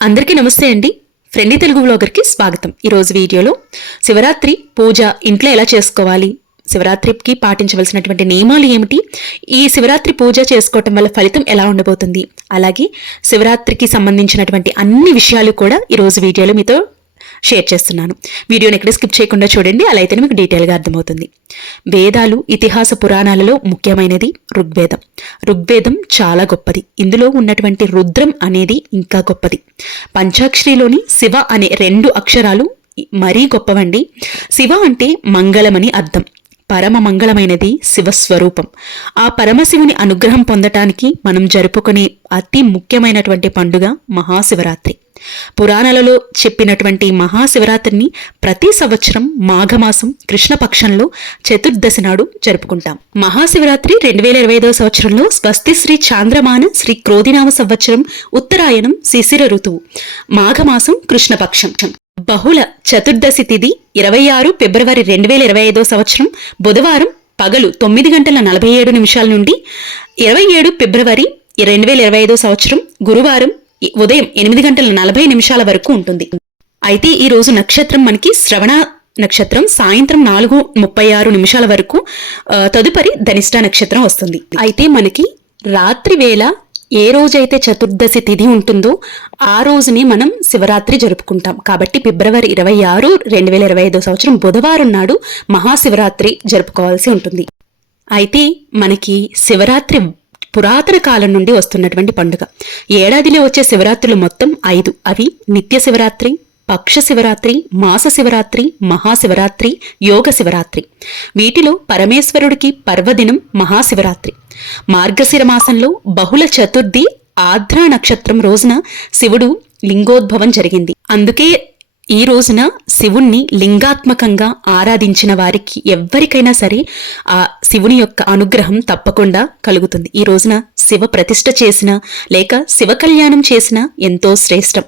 అందరికీ నమస్తే అండి. ఫ్రెండ్లీ తెలుగు వ్లాగర్కి స్వాగతం. ఈరోజు వీడియోలో శివరాత్రి పూజ ఇంట్లో ఎలా చేసుకోవాలి, శివరాత్రికి పాటించవలసినటువంటి నియమాలు ఏమిటి, ఈ శివరాత్రి పూజ చేసుకోవటం వల్ల ఫలితం ఎలా ఉండబోతుంది, అలాగే శివరాత్రికి సంబంధించినటువంటి అన్ని విషయాలు కూడా ఈరోజు వీడియోలో మీతో షేర్ చేస్తున్నాను. వీడియోని ఎక్కడ స్కిప్ చేయకుండా చూడండి, అలా అయితేనే మీకు డీటెయిల్గా అర్థమవుతుంది. వేదాలు, ఇతిహాస పురాణాలలో ముఖ్యమైనది ఋగ్వేదం. ఋగ్వేదం చాలా గొప్పది. ఇందులో ఉన్నటువంటి రుద్రం అనేది ఇంకా గొప్పది. పంచాక్షరిలోని శివ అనే 2 అక్షరాలు మరీ గొప్పవండి. శివ అంటే మంగళమని అర్థం. పరమ మంగళమైనది శివస్వరూపం. ఆ పరమశివుని అనుగ్రహం పొందటానికి మనం జరుపుకునే అతి ముఖ్యమైనటువంటి పండుగ మహాశివరాత్రి. పురాణాలలో చెప్పినటువంటి మహాశివరాత్రిని ప్రతి సంవత్సరం మాఘమాసం కృష్ణపక్షంలో చతుర్దశి నాడు జరుపుకుంటాం. మహాశివరాత్రి 2025 సంవత్సరంలో స్వస్తి శ్రీ చాంద్రమాన శ్రీ క్రోధినామ సంవత్సరం ఉత్తరాయణం శిశిర ఋతువు మాఘమాసం కృష్ణపక్షం. బహుళ చతుర్దశి తిథి 26 ఫిబ్రవరి 2025 సంవత్సరం బుధవారం పగలు 9:47 నుండి 27 ఫిబ్రవరి 2025 సంవత్సరం గురువారం ఉదయం 8:40 వరకు ఉంటుంది. అయితే ఈ రోజు నక్షత్రం మనకి శ్రవణ నక్షత్రం సాయంత్రం 4:36 వరకు, తదుపరి ధనిష్ట నక్షత్రం వస్తుంది. అయితే మనకి రాత్రి వేళ ఏ రోజైతే చతుర్దశి తిథి ఉంటుందో ఆ రోజునే మనం శివరాత్రి జరుపుకుంటాం. కాబట్టి ఫిబ్రవరి 26, 2025 సంవత్సరం బుధవారం నాడు మహాశివరాత్రి జరుపుకోవాల్సి ఉంటుంది. అయితే మనకి శివరాత్రి పురాతన కాలం నుండి వస్తున్నటువంటి పండుగ. ఏడాదిలో వచ్చే శివరాత్రులు మొత్తం 5. అవి నిత్య శివరాత్రి, పక్ష శివరాత్రి, మాస శివరాత్రి, మహాశివరాత్రి, యోగ శివరాత్రి. వీటిలో పరమేశ్వరుడికి పర్వదినం మహాశివరాత్రి. మార్గశిర మాసంలో బహుళ చతుర్థి ఆర్ద్ర నక్షత్రం రోజున శివుడు లింగోద్భవం జరిగింది. అందుకే ఈ రోజున శివుణ్ణి లింగాత్మకంగా ఆరాధించిన వారికి ఎవ్వరికైనా సరే ఆ శివుని యొక్క అనుగ్రహం తప్పకుండా కలుగుతుంది. ఈ రోజున శివ ప్రతిష్ఠ చేసిన లేక శివ కళ్యాణం చేసిన ఎంతో శ్రేష్టం.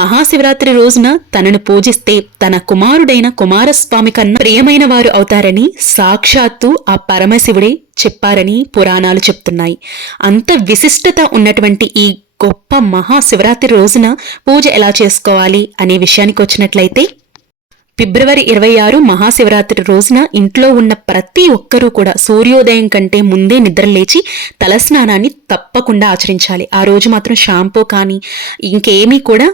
మహాశివరాత్రి రోజున తనను పూజిస్తే తన కుమారుడైన కుమారస్వామి కన్నా ప్రియమైన వారు అవుతారని సాక్షాత్తు ఆ పరమశివుడే చెప్పారని పురాణాలు చెప్తున్నాయి. అంత విశిష్టత ఉన్నటువంటి ఈ గొప్ప మహాశివరాత్రి రోజున పూజ ఎలా చేసుకోవాలి అనే విషయానికి వచ్చినట్లయితే, ఫిబ్రవరి 26 మహాశివరాత్రి రోజున ఇంట్లో ఉన్న ప్రతి ఒక్కరూ కూడా సూర్యోదయం కంటే ముందే నిద్రలేచి తలస్నానాన్ని తప్పకుండా ఆచరించాలి. ఆ రోజు మాత్రం షాంపూ కానీ ఇంకేమీ కూడా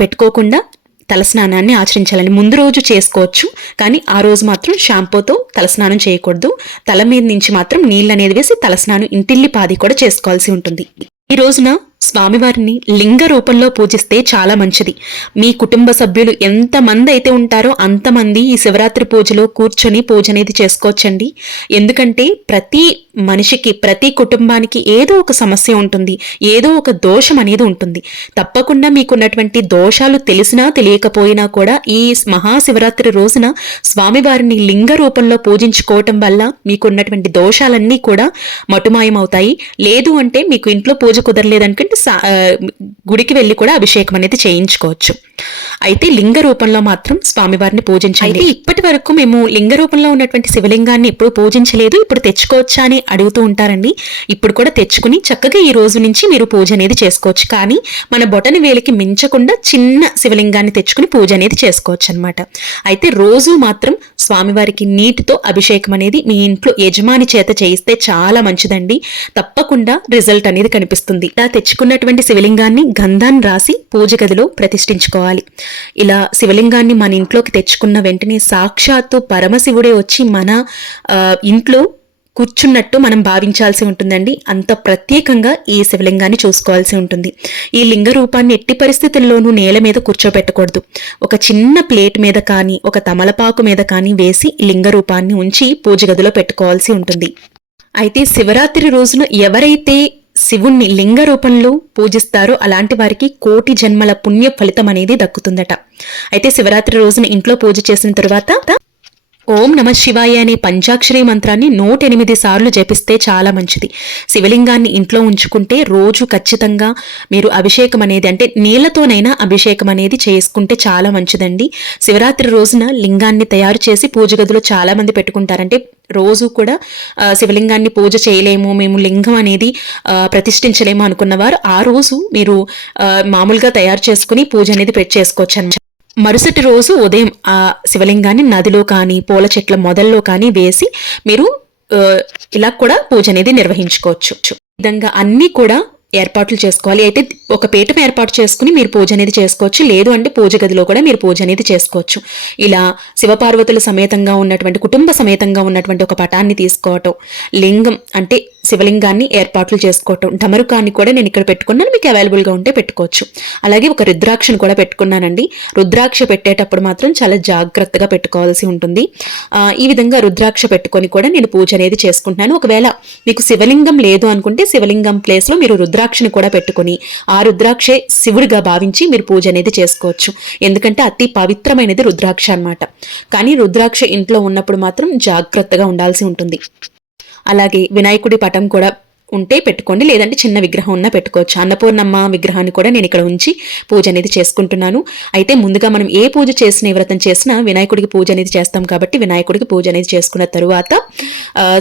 పెట్టుకోకుండా తలస్నానాన్ని ఆచరించాలని. ముందు రోజు చేసుకోవచ్చు, కానీ ఆ రోజు మాత్రం షాంపూతో తలస్నానం చేయకూడదు. తల మీద నుంచి మాత్రం నీళ్ళు అనేది వేసి తలస్నానం ఇంటిల్లి పాది కూడా చేసుకోవాల్సి ఉంటుంది. ఈ రోజున స్వామివారిని లింగ రూపంలో పూజిస్తే చాలా మంచిది. మీ కుటుంబ సభ్యులు ఎంతమంది అయితే ఉంటారో అంతమంది ఈ శివరాత్రి పూజలో కూర్చొని పూజ అనేది చేసుకోవచ్చండి. ఎందుకంటే ప్రతి మనిషికి, ప్రతి కుటుంబానికి ఏదో ఒక సమస్య ఉంటుంది, ఏదో ఒక దోషం అనేది ఉంటుంది. తప్పకుండా మీకున్నటువంటి దోషాలు తెలిసినా తెలియకపోయినా కూడా ఈ మహాశివరాత్రి రోజున స్వామివారిని లింగ రూపంలో పూజించుకోవటం వల్ల మీకున్నటువంటి దోషాలన్నీ కూడా మటుమాయమవుతాయి. లేదు అంటే మీకు ఇంట్లో పూజ కుదరలేదనుకుంటే గుడికి వెళ్ళి కూడా అభిషేకం అనేది చేయించుకోవచ్చు. అయితే లింగ రూపంలో మాత్రం స్వామివారిని పూజించాలి. అయితే ఇప్పటి వరకు మేము లింగ రూపంలో ఉన్నటువంటి శివలింగాన్ని ఎప్పుడు పూజించలేదు, ఇప్పుడు తెచ్చుకోవచ్చా అని అడుగుతూ ఉంటారండి. ఇప్పుడు కూడా తెచ్చుకుని చక్కగా ఈ రోజు నుంచి మీరు పూజ అనేది చేసుకోవచ్చు. కానీ మన బొటన వేలికి మించకుండా చిన్న శివలింగాన్ని తెచ్చుకుని పూజ అనేది చేసుకోవచ్చు అనమాట. అయితే రోజు మాత్రం స్వామివారికి నీటితో అభిషేకం అనేది మీ ఇంట్లో యజమాని చేత చేయిస్తే చాలా మంచిదండి. తప్పకుండా రిజల్ట్ అనేది కనిపిస్తుంది. ఇలా తెచ్చుకున్నటువంటి శివలింగాన్ని గంధాన్ని రాసి పూజ గదిలో ప్రతిష్ఠించుకోవాలి. ఇలా శివలింగాన్ని మన ఇంట్లోకి తెచ్చుకున్న వెంటనే సాక్షాత్తు పరమశివుడే వచ్చి మన ఇంట్లో కూర్చున్నట్టు మనం భావించాల్సి ఉంటుందండి. అంత ప్రత్యేకంగా ఈ శివలింగాన్ని చూసుకోవాల్సి ఉంటుంది. ఈ లింగ రూపాన్ని ఎట్టి పరిస్థితుల్లోనూ నేల మీద కూర్చోబెట్టకూడదు. ఒక చిన్న ప్లేట్ మీద కానీ ఒక తమలపాకు మీద కానీ వేసి లింగ రూపాన్ని ఉంచి పూజ గదిలో పెట్టుకోవాల్సి ఉంటుంది. అయితే శివరాత్రి రోజున ఎవరైతే శివుణ్ణి లింగ రూపంలో పూజిస్తారో అలాంటి వారికి కోటి జన్మల పుణ్య ఫలితం అనేది దక్కుతుందట. అయితే శివరాత్రి రోజున ఇంట్లో పూజ చేసిన తరువాత ఓం నమ శివాయ అనే పంచాక్షరి మంత్రాన్ని 108 సార్లు జపిస్తే చాలా మంచిది. శివలింగాన్ని ఇంట్లో ఉంచుకుంటే రోజు ఖచ్చితంగా మీరు అభిషేకం అనేది అంటే నీళ్లతోనైనా అభిషేకం అనేది చేసుకుంటే చాలా మంచిదండి. శివరాత్రి రోజున లింగాన్ని తయారు చేసి పూజ గదిలో చాలా మంది పెట్టుకుంటారంటే రోజు కూడా శివలింగాన్ని పూజ చేయలేము, మేము లింగం అనేది ప్రతిష్ఠించలేము అనుకున్నవారు ఆ రోజు మీరు మామూలుగా తయారు చేసుకుని పూజ అనేది చేసుకోవచ్చు అన్నమాట. మరుసటి రోజు ఉదయం ఆ శివలింగాన్ని నదిలో కానీ పూల చెట్ల మొదల్లో కానీ వేసి మీరు ఇలా కూడా పూజ అనేది నిర్వహించుకోవచ్చు. ఈ విధంగా అన్నీ కూడా ఏర్పాట్లు చేసుకోవాలి. అయితే ఒక పీఠం ఏర్పాటు చేసుకుని మీరు పూజ అనేది చేసుకోవచ్చు, లేదు అంటే పూజ గదిలో కూడా మీరు పూజ అనేది చేసుకోవచ్చు. ఇలా శివపార్వతుల సమేతంగా ఉన్నటువంటి కుటుంబ సమేతంగా ఉన్నటువంటి ఒక పటాన్ని తీసుకోవటం, లింగం అంటే శివలింగాన్ని ఏర్పాట్లు చేసుకోవటం, డమరుకాన్ని కూడా నేను ఇక్కడ పెట్టుకున్నాను, మీకు అవైలబుల్గా ఉంటే పెట్టుకోవచ్చు. అలాగే ఒక రుద్రాక్షను కూడా పెట్టుకున్నానండి. రుద్రాక్ష పెట్టేటప్పుడు మాత్రం చాలా జాగ్రత్తగా పెట్టుకోవాల్సి ఉంటుంది. ఈ విధంగా రుద్రాక్ష పెట్టుకొని కూడా నేను పూజ అనేది చేసుకుంటున్నాను. ఒకవేళ మీకు శివలింగం లేదు అనుకుంటే శివలింగం ప్లేస్లో మీరు రుద్రాక్షని కూడా పెట్టుకుని ఆ రుద్రాక్షే శివుడిగా భావించి మీరు పూజ అనేది చేసుకోవచ్చు. ఎందుకంటే అతి పవిత్రమైనది రుద్రాక్ష అన్నమాట. కానీ రుద్రాక్ష ఇంట్లో ఉన్నప్పుడు మాత్రం జాగ్రత్తగా ఉండాల్సి ఉంటుంది. అలాగే వినాయకుడి పటం కూడా ఉంటే పెట్టుకోండి, లేదంటే చిన్న విగ్రహం ఉన్నా పెట్టుకోవచ్చు. అన్నపూర్ణమ్మ విగ్రహాన్ని కూడా నేను ఇక్కడ ఉంచి పూజ అనేది చేసుకుంటున్నాను. అయితే ముందుగా మనం ఏ పూజ చేసినా, ఏ వ్రతం చేసినా వినాయకుడికి పూజ అనేది చేస్తాం కాబట్టి వినాయకుడికి పూజ అనేది చేసుకున్న తరువాత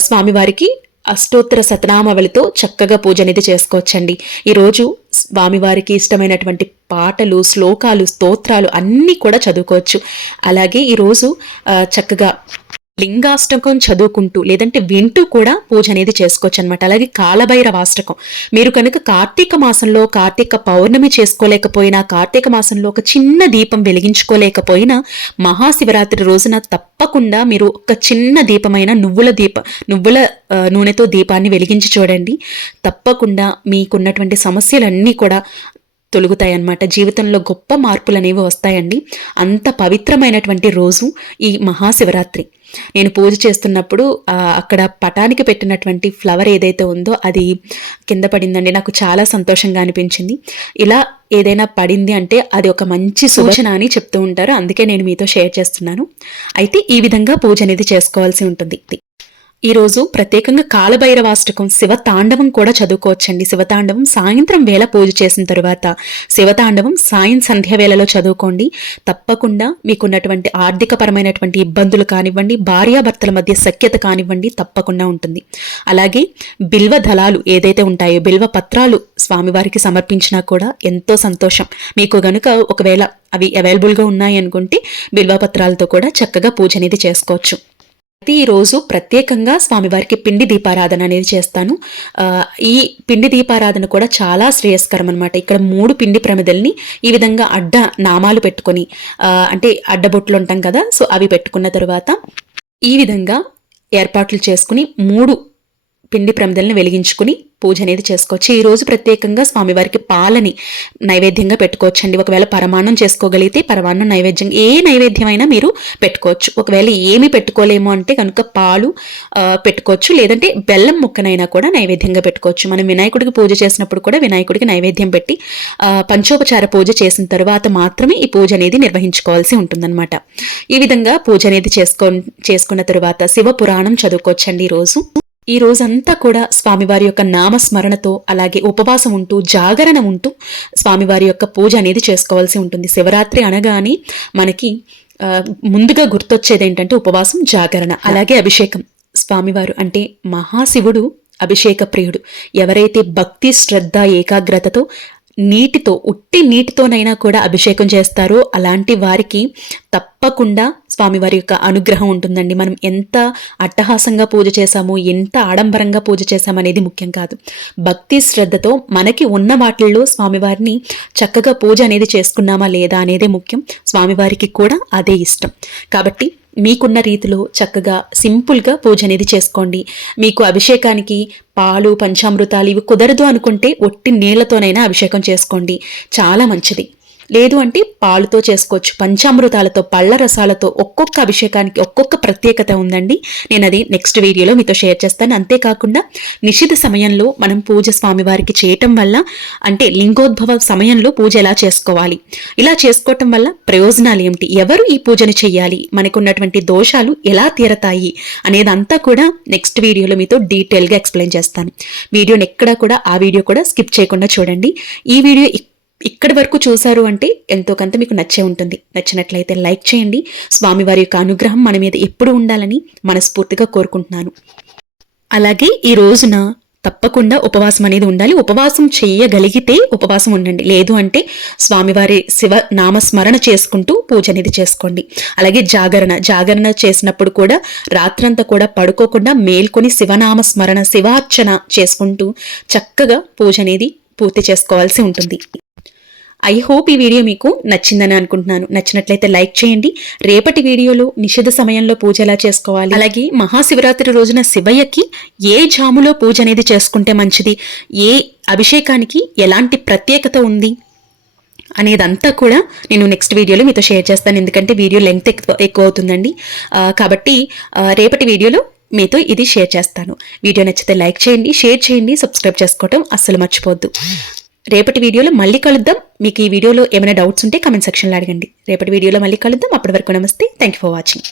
స్వామివారికి అష్టోత్తర శతనామావళితో చక్కగా పూజ అనేది చేసుకోవచ్చండి. ఈరోజు స్వామివారికి ఇష్టమైనటువంటి పాటలు, శ్లోకాలు, స్తోత్రాలు అన్నీ కూడా చదువుకోవచ్చు. అలాగే ఈరోజు చక్కగా లింగాష్టకం చదువుకుంటూ లేదంటే వింటూ కూడా పూజ అనేది చేసుకోవచ్చు అనమాట. అలాగే కాలభైరవాష్టకం మీరు కనుక కార్తీక మాసంలో కార్తీక పౌర్ణమి చేసుకోలేకపోయినా, కార్తీక మాసంలో ఒక చిన్న దీపం వెలిగించుకోలేకపోయినా, మహాశివరాత్రి రోజున తప్పకుండా మీరు ఒక చిన్న దీపమైన నువ్వుల నూనెతో దీపాన్ని వెలిగించి చూడండి. తప్పకుండా మీకున్నటువంటి సమస్యలన్నీ కూడా తొలుగుతాయన్నమాట. జీవితంలో గొప్ప మార్పులు అనేవి వస్తాయండి. అంత పవిత్రమైనటువంటి రోజు ఈ మహాశివరాత్రి. నేను పూజ చేస్తున్నప్పుడు అక్కడ పటానికి పెట్టినటువంటి ఫ్లవర్ ఏదైతే ఉందో అది కింద పడిందండి. నాకు చాలా సంతోషంగా అనిపించింది. ఇలా ఏదైనా పడింది అంటే అది ఒక మంచి సూచన అని చెప్తూ ఉంటారు. అందుకే నేను మీతో షేర్ చేస్తున్నాను. అయితే ఈ విధంగా పూజ అనేది చేసుకోవాల్సి ఉంటుంది. ఈరోజు ప్రత్యేకంగా కాలభైరవాష్టకం, శివతాండవం కూడా చదువుకోవచ్చండి. శివతాండవం సాయంత్రం వేళ పూజ చేసిన తరువాత, శివతాండవం సంధ్య వేళలో చదువుకోండి. తప్పకుండా మీకున్నటువంటి ఆర్థికపరమైనటువంటి ఇబ్బందులు కానివ్వండి, భార్యాభర్తల మధ్య సఖ్యత కానివ్వండి తప్పకుండా ఉంటుంది. అలాగే బిల్వ దళాలు ఏదైతే ఉంటాయో, బిల్వ పత్రాలు స్వామివారికి సమర్పించినా కూడా ఎంతో సంతోషం. మీకు గనుక ఒకవేళ అవి అవైలబుల్గా ఉన్నాయి అనుకుంటే బిల్వపత్రాలతో కూడా చక్కగా పూజ అనేది చేసుకోవచ్చు. అయితే ఈరోజు ప్రత్యేకంగా స్వామివారికి పిండి దీపారాధన అనేది చేస్తాను. ఈ పిండి దీపారాధన కూడా చాలా శ్రేయస్కరం అనమాట. ఇక్కడ 3 పిండి ప్రమిదల్ని ఈ విధంగా అడ్డ నామాలు పెట్టుకొని అంటే అడ్డబొట్లు ఉంటాం కదా, సో అవి పెట్టుకున్న తరువాత ఈ విధంగా ఏర్పాట్లు చేసుకుని 3 పిండి ప్రమిదల్ని వెలిగించుకుని పూజ అనేది చేసుకోవచ్చు. ఈ రోజు ప్రత్యేకంగా స్వామివారికి పాలని నైవేద్యంగా పెట్టుకోవచ్చండి. ఒకవేళ పరమాన్నం చేసుకోగలిగితే పరమాన్నం నైవేద్యం, ఏ నైవేద్యమైనా మీరు పెట్టుకోవచ్చు. ఒకవేళ ఏమి పెట్టుకోలేము అంటే కనుక పాలు పెట్టుకోవచ్చు, లేదంటే బెల్లం ముక్కనైనా కూడా నైవేద్యంగా పెట్టుకోవచ్చు. మనం వినాయకుడికి పూజ చేసినప్పుడు కూడా వినాయకుడికి నైవేద్యం పెట్టి పంచోపచార పూజ చేసిన తర్వాత మాత్రమే ఈ పూజ అనేది నిర్వహించుకోవాల్సి ఉంటుందన్నమాట. ఈ విధంగా పూజ అనేది చేసుకున్న తరువాత శివ పురాణం చదువుకోవచ్చండి. ఈ రోజంతా కూడా స్వామివారి యొక్క నామస్మరణతో అలాగే ఉపవాసం ఉంటూ జాగరణ ఉంటూ స్వామివారి యొక్క పూజ అనేది చేసుకోవాల్సి ఉంటుంది. శివరాత్రి అనగానే మనకి ముందుగా గుర్తొచ్చేది ఏంటంటే ఉపవాసం, జాగరణ, అలాగే అభిషేకం. స్వామివారు అంటే మహాశివుడు అభిషేక ప్రియుడు. ఎవరైతే భక్తి, శ్రద్ధ, ఏకాగ్రతతో ఉట్టి నీటితోనైనా కూడా అభిషేకం చేస్తారో అలాంటి వారికి తప్పకుండా స్వామివారి యొక్క అనుగ్రహం ఉంటుందండి. మనం ఎంత అట్టహాసంగా పూజ చేశామో, ఎంత ఆడంబరంగా పూజ చేశామనేది ముఖ్యం కాదు. భక్తి శ్రద్ధతో మనకి ఉన్న వాటిల్లో స్వామివారిని చక్కగా పూజ అనేది చేసుకున్నామా లేదా అనేదే ముఖ్యం. స్వామివారికి కూడా అదే ఇష్టం. కాబట్టి మీకున్న రీతిలో చక్కగా సింపుల్గా పూజ అనేది చేసుకోండి. మీకు అభిషేకానికి పాలు, పంచామృతాలు ఇవి కుదరదు అనుకుంటే ఒట్టి నీళ్లతోనైనా అభిషేకం చేసుకోండి, చాలా మంచిది. లేదు అంటే పాలుతో చేసుకోవచ్చు, పంచామృతాలతో, పళ్ళ రసాలతో ఒక్కొక్క అభిషేకానికి ఒక్కొక్క ప్రత్యేకత ఉందండి. నేను అది నెక్స్ట్ వీడియోలో మీతో షేర్ చేస్తాను. అంతేకాకుండా నిషిద్ధ సమయంలో మనం పూజ స్వామివారికి చేయటం వల్ల, అంటే లింగోద్భవ సమయంలో పూజ ఎలా చేసుకోవాలి, ఇలా చేసుకోవటం వల్ల ప్రయోజనాలు ఏమిటి, ఎవరు ఈ పూజను చేయాలి, మనకున్నటువంటి దోషాలు ఎలా తీరతాయి అనేదంతా కూడా నెక్స్ట్ వీడియోలో మీతో డీటెయిల్గా ఎక్స్ప్లెయిన్ చేస్తాను. వీడియోని ఎక్కడా కూడా ఆ వీడియో కూడా స్కిప్ చేయకుండా చూడండి. ఈ వీడియో ఇక్కడి వరకు చూసారు అంటే ఎంతో కొంత మీకు నచ్చే ఉంటుంది. నచ్చినట్లయితే లైక్ చేయండి. స్వామివారి యొక్క అనుగ్రహం మన మీద ఎప్పుడు ఉండాలని మనస్ఫూర్తిగా కోరుకుంటున్నాను. అలాగే ఈ రోజున తప్పకుండా ఉపవాసం అనేది ఉండాలి. ఉపవాసం చేయగలిగితే ఉపవాసం ఉండండి, లేదు అంటే స్వామివారి శివ నామస్మరణ చేసుకుంటూ పూజ అనేది చేసుకోండి. అలాగే జాగరణ చేసినప్పుడు కూడా రాత్రంతా కూడా పడుకోకుండా మేల్కొని శివనామస్మరణ, శివార్చన చేసుకుంటూ చక్కగా పూజ అనేది పూర్తి చేసుకోవాల్సి ఉంటుంది. ఐ హోప్ ఈ వీడియో మీకు నచ్చిందని అనుకుంటున్నాను. నచ్చినట్లయితే లైక్ చేయండి. రేపటి వీడియోలో నిషిద్ధ సమయంలో పూజ ఎలా చేసుకోవాలి, అలాగే మహాశివరాత్రి రోజున శివయ్యకి ఏ జాములో పూజ అనేది చేసుకుంటే మంచిది, ఏ అభిషేకానికి ఎలాంటి ప్రత్యేకత ఉంది అనేదంతా కూడా నేను నెక్స్ట్ వీడియోలో మీతో షేర్ చేస్తాను. ఎందుకంటే వీడియో లెంగ్త్ ఎక్కువ అవుతుందండి. కాబట్టి రేపటి వీడియోలో మీతో ఇది షేర్ చేస్తాను. వీడియో నచ్చితే లైక్ చేయండి, షేర్ చేయండి, సబ్స్క్రైబ్ చేసుకోవటం అస్సలు మర్చిపోవద్దు. రేపటి వీడియోలో మళ్ళీ కలుద్దాం. మీకు ఈ వీడియోలో ఏమైనా డౌట్స్ ఉంటే కామెంట్ సెక్షన్లో అడగండి. రేపటి వీడియోలో మళ్ళీ కలుద్దాం. అప్పటి వరకు నమస్తే. Thank you for watching.